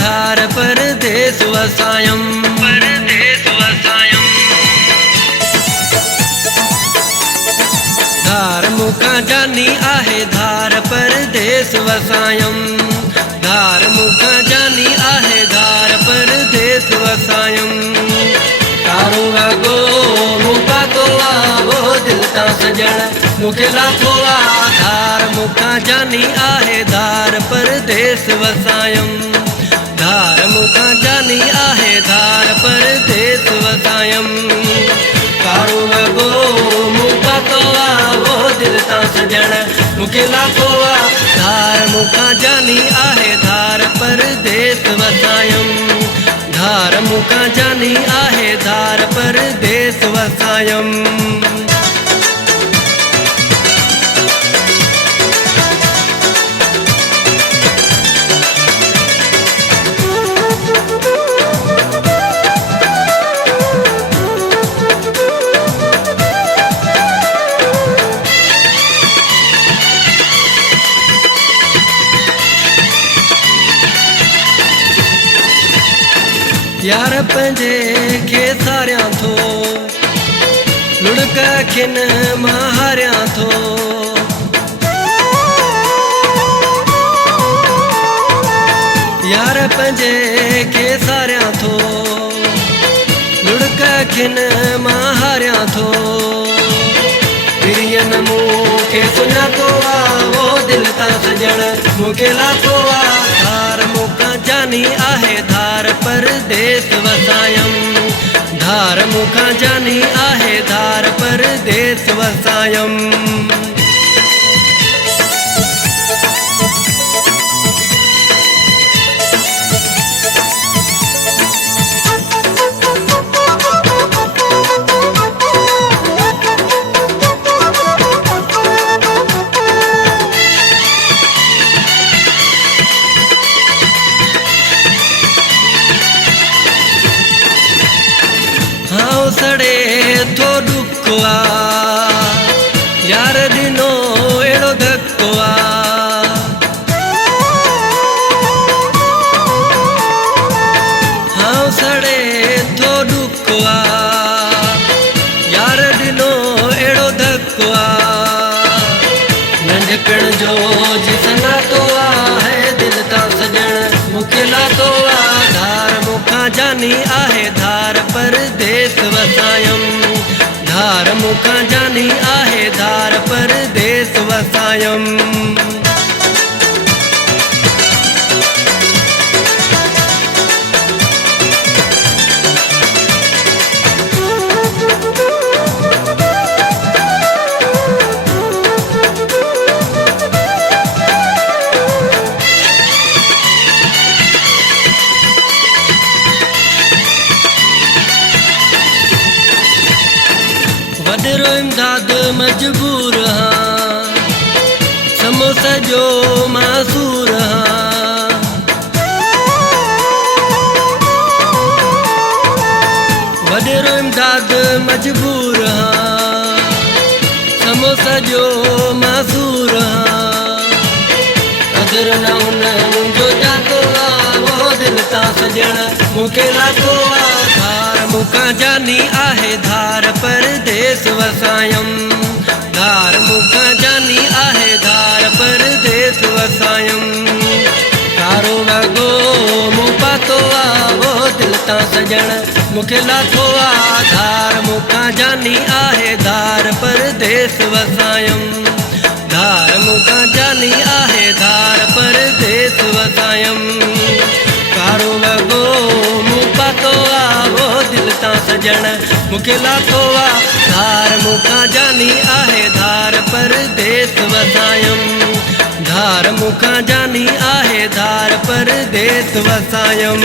धार परदेस वसायम धार मुखा जानी आहे धार परदेस वसायम धार मुखा जानी आहे धार परदेस वसायम तारो वगो मुखा तो आवो दिल ता सजण मुखे लाथो धार मुखा जानी आहे धार परदेस वसायम धार मुखा जानी आहे धार परदेस वसायम तारो वगो मुखा तो आवो दिल ता सजण मुखे लाथो धार मुखा जानी आहे धार परदेस वसायम धार मुखा जानी आहे धार परदेस वसायम यार पंजे खे सारियां थो लुड़क खिन मारियां थो यार पंजे खे सारियां थो लुड़क खिन मारियां थो पिरियन मूंखे सुञातो वो दिल ता सजण मूंखे लाथो धार मुखा जानी आहे धार परदेस वसायम धार मुखा जानी आहे धार परदेस वसायम सड़े थो दुखो यार दिनो एड़ो धक्को हाँ सड़े थो दुखो यार दिनो एड़ो धक्को नंढपण जो जिसना तो है दिल ता सजण मुखे लाथो धार मुखा जानी आहे धार परदेस वसायम धार मुखा जानी आहे धार परदेस वसायम वडरो इमदाद मजबूर हाँ समोसा जो मासूर हाँ वडरो इमदाद मजबूर हाँ समोसा जो मासूर हाँ कदर न उन मुंहिंजो जातो वो दिल ता सजण मूंखे लाथो धार मुखा जानी आहे धार परदेस वसायम धार मुखा जानी आहे धार परदेस वसायम तारो वगो मूं पातो वो दिल ता सजण मूंखे लाथो धार मुखा जानी आहे धार परदेस वसायम धार मुखा जानी आहे धार परदेस वसायम तारो वगो मूं पातो वो दिल ता सजण मूंखे लाथो धार मुखा जानी आहे धार परदेस वसायम धार मुखा जानी आहे धार परदेस वसायम।